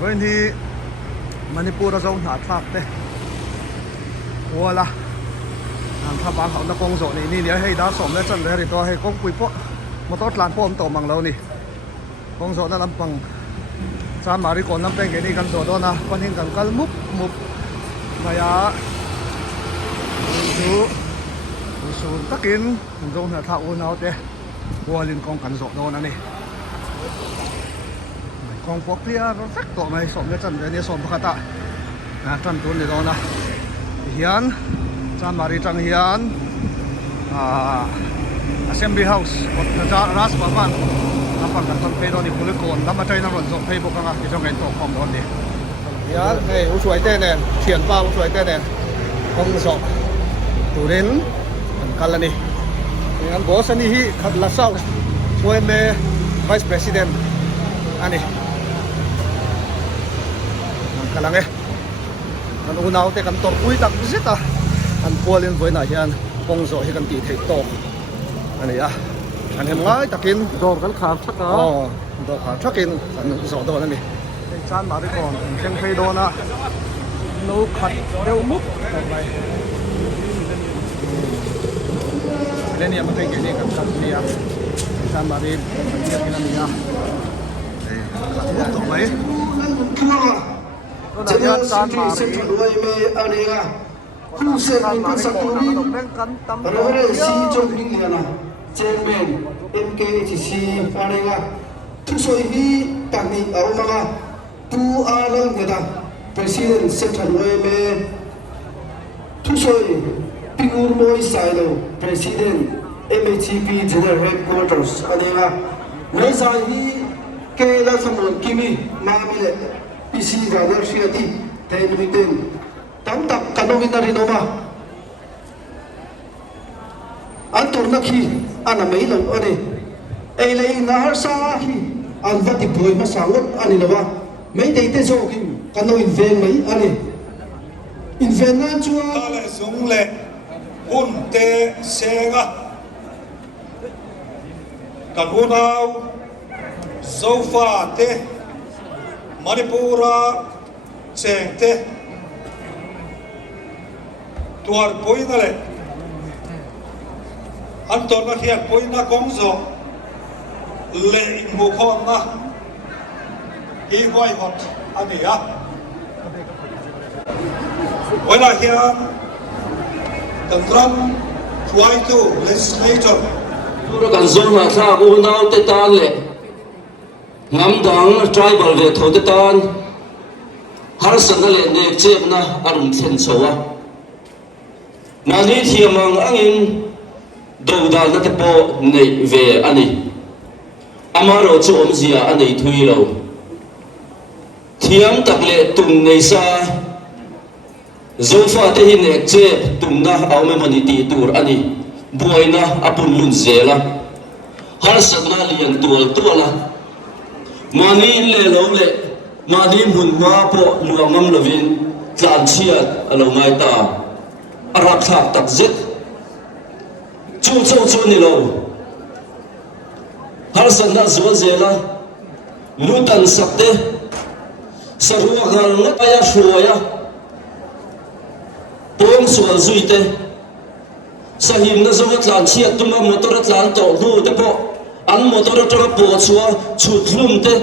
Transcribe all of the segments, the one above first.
với thì Manipur ra zone hạt thạc thế wala ang tháp bang họ nó công rộ này ni hay đã sổm lên chân đấy thì tôi hay công quỳ po motor lan po ông tổ mang lâu nè công rộ nó làm bằng sa mari còn làm tên cái này cần rộ đó na quan hình cần cal múc múc maya su takin zone hạt thạc u nào thế wallin công cần rộ đó nè công phước lia nó rất tổ mày sổm lên chân đấy ni sổm bạc ta chân tuôn này đó na hiền San Mari Trang hian Assembly House na ras paman napang kan pedo ni pulikon lama try na ron so Facebook nga iso ngayon to kom on di hian hey uswai te nen thian pa uswai te nen kong so turin an kalani an boss ani hi khat la sau soe me Vice President ani an kalange an unaw te kan torpui tak zita anh qua lên với này anh công rồi cái tỷ thể to anh này anh em ngay takin rồi cái khám chắc đó rồi khám chắc in anh rõ đó này cái chan mà đi còn xem phay đó na nấu khát đeo múc này lên nhà mình thấy cái gì cần cần gì à chan mà đi cái này gì à khát múc mấy General Secretary Central America khu sen min kan sakuri rawre si chong ring lana chairman MKHC arega thu soi hi tani awmaga tu alang ngeda president Central America thu soi pingur moi sailo president MHP general headquarters arega mai sai hi kela samon kimi mabile PC ganar siati ten miten tam tak kanongin na rin ba antor na khi ana mai lo ane ai lei na har sa hi an vati boy ma sangot ani lawa mai dei te zo kim kano inven mai ane inven na chua ale sung le un te senga kan hunau sofa te Manipura cheng te tuar poina le anton na hian poina kongzo le mu khon na hi hoi hot ania oila hian tantram tuai tu legislator rồi cái zone là sao u nào tê tan lệ ngắm đắng tribal về thổ tê tan har sang lệ nè chép na ăn thiên sầu à nãy thì mang anh in đầu đào na tepo nei về anh ấy amaro chu om zia anh ấy thui lâu thiam tak lệ tung nei sa zofa te hin ek chep tum na aw me mani ti tur anh ấy buai na apun lun zela har sang na lian tuala mani le lo le mani hun ma po luangam lovin tlan chiat alo mai ta arap thak tak zet chu chu ni lo har san na zo zela lutan sakte sarua gal ngat aya shuaya pom sual zuite sahim na zo tlan chiat tuma motor tlan to hu te po an motor tra po chua chut lum te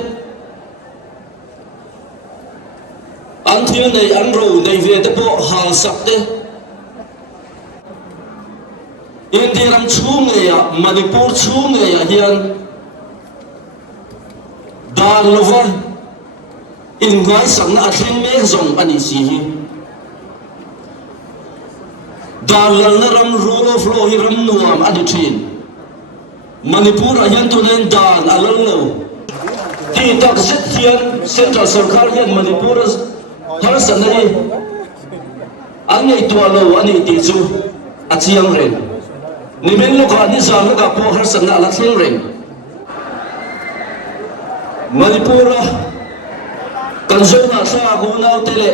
an thil nei an ro nei ve te po hal sak te Indiram chung ya Manipur chung ya hian dan lova in ngai sang na athleng me zong ani si hi dan lal na ram rule of law hi ram nuam ani thin Manipur a hian tunen dan alal lo ti tak zet hian central sarkar hian Manipur har sanai an nei to lo ani ti chu a chiang ren ni men lo ka ni zam ka po har sana la thing reng Manipura kan zo na sa ko na tele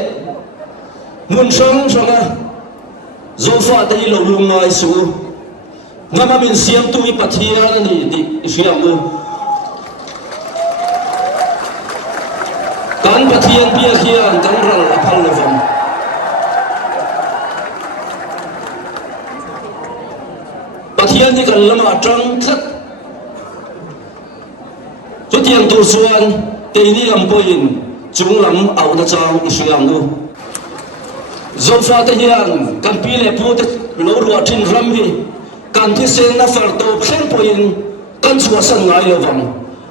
mun sang sanga zo fa te lo lu ngai su ngama min siam tu i pathia ni di siam mu pathian pia hian kan ral aphal lawam pathian ni kan lama tang thlat chutiang tu suan teini lampoin chunglam au na chaw isiang nu zofa te hian kan pile pu te lo ruwa thin ram hi kan thi sen na far to khen poin kan chua san ngai lawam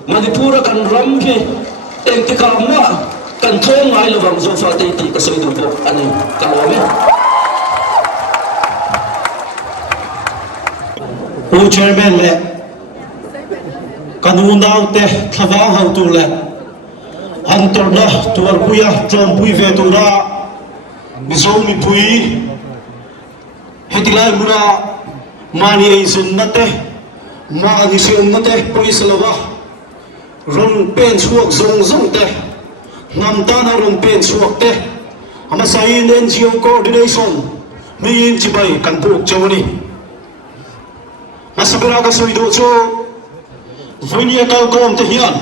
manipura kan ram hi eng ti ka ma kan thong ngai lawam zofa te ti ka sei du bo ani ka wame u chairman le kanu nau te thawa hau tu le antor na tuar puya trom pui ve tu ra mizo mi pui hetilai mura mani ei sun na te mani sion na te pui salawa ron pen suak zong zong te nam ta na ron pen suak te ama sai NGO coordination mi in chibai kan puk chawni masabra ka soido cho voinia kal kom te hian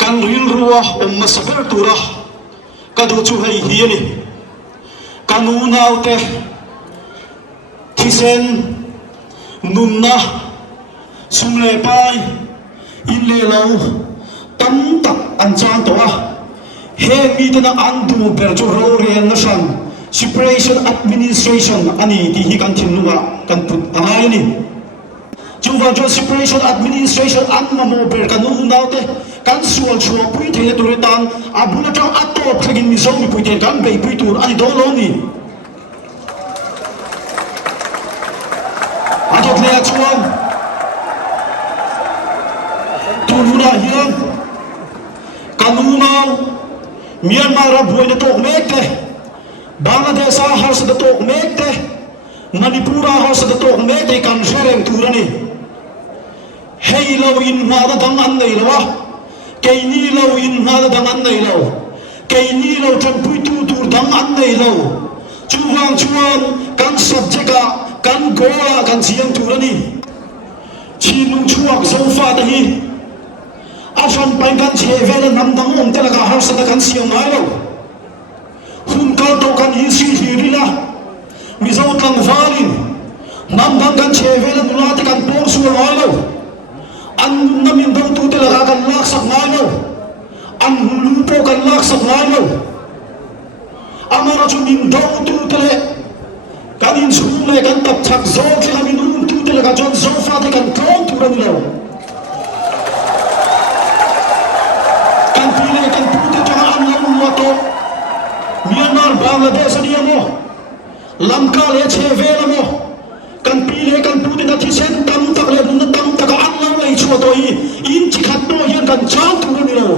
kan ril ruwa masaber tura kadu chu hei hiani kanu naute thisen nunna sumle pai ille lau tam tak an chan towa he mi tena andu ber chu ro rian na san separation administration ani ti hi kan thinnuwa kan put angai ni chuwa jo separation administration an mamo ber kanu naute kan sual chua pui thele turitan abuna tang atop thagin mi zomi pui ten kan bei pui tur ani dolo ni atot le chuan turuna hian kanu mau Myanmar ra buai tok mek te Bangladesh a har sa tok mek te Manipura har sa tok mek te kan serem turani hei lo in ma da dang an nei lo kei ni lo in ma da dang an nei lo kei ni lo chan pui tu tur dang an nei lo chuwang chuan kan subjecta kan gola kan siang turani chinung chuak zofa ta hi afan pai kan chevela nam dang om te la ka har sa kan siang mai lo hun kal to kan hi si hi rila mi zo kan valin nam dang kan chevela nula te kan por su mai lo an namin dang tu te la kan lak sak mai lo an hulu po kan lak sak mai lo amara chu min dang tu te le kan in su le kan tap chak zo ke la min un tu te la ka jon zo fa te kan kong tu ran lo kan pile kan pu te ta an lo mo to Myanmar Bangladesh ni mo lamka le chevela mo kan pile kan pu te na thi sen tam tak le dun tam tak an lo lai chu to i in chi khat to hian kan chang tu ni lo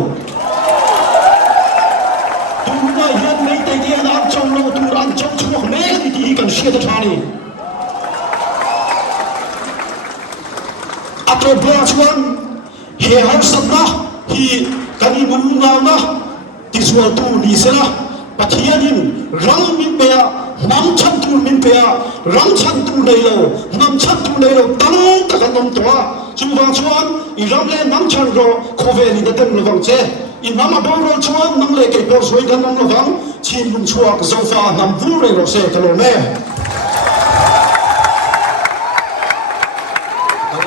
tu na hian nei te dia na chong lo tu ran chong chu me ni ti kan sia ta thani atro bla chuan he har sabna hi kani bu na na ti sual tu ni sela pathianin rang min pe nam chan tu min pe rang chan tu nei lo nam chan tu nei lo tang ta kan nom to chuwang chuan I ram le nam chan ro khove ni da tem lovang che I nam a bang ro chuan nam le ke po soi kan nom lovang chin lung chuak zofa nam vu re ro se ka lo me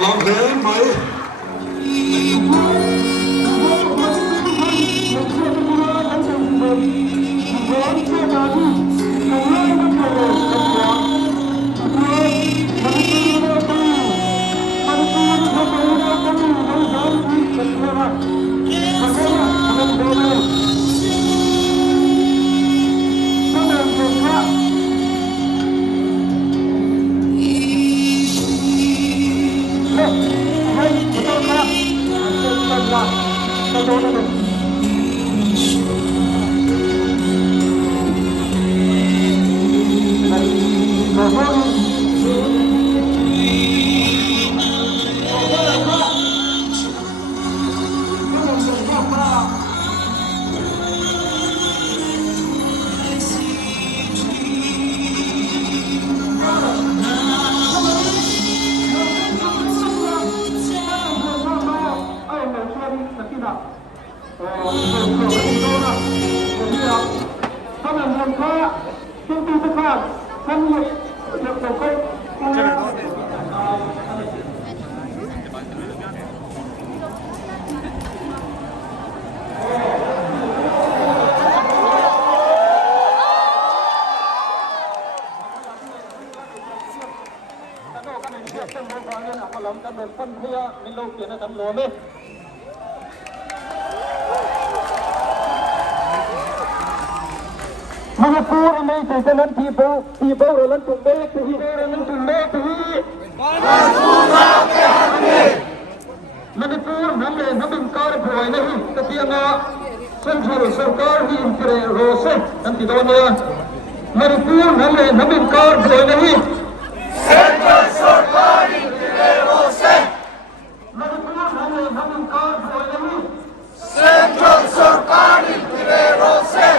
long thế mấy Oh, Mga puro may tatanan tibaw ralan tumbek tuhi ralan tumbek tuhi Manipur हमने नबिंकार भोय नहीं तपियंगा संसार सरकार ही इंतरे रोसे अंतिदोनिया Manipur हमने नबिंकार भोय नहीं सेंट्रल सरकार इंतरे रोसे Manipur हमने नबिंकार भोय नहीं सेंट्रल सरकार इंतरे रोसे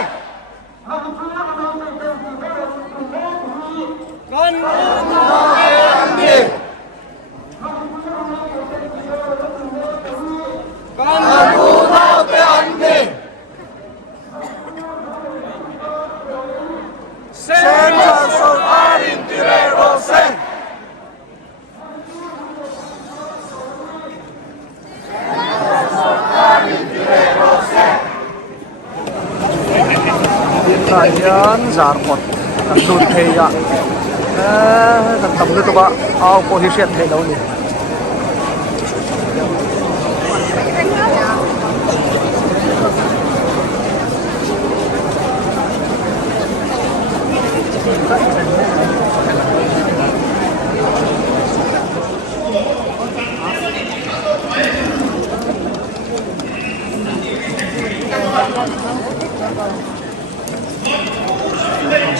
Kalian zarpot dun theya kan tam lu to ba au ko hi shet the lo ni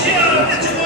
Cheer!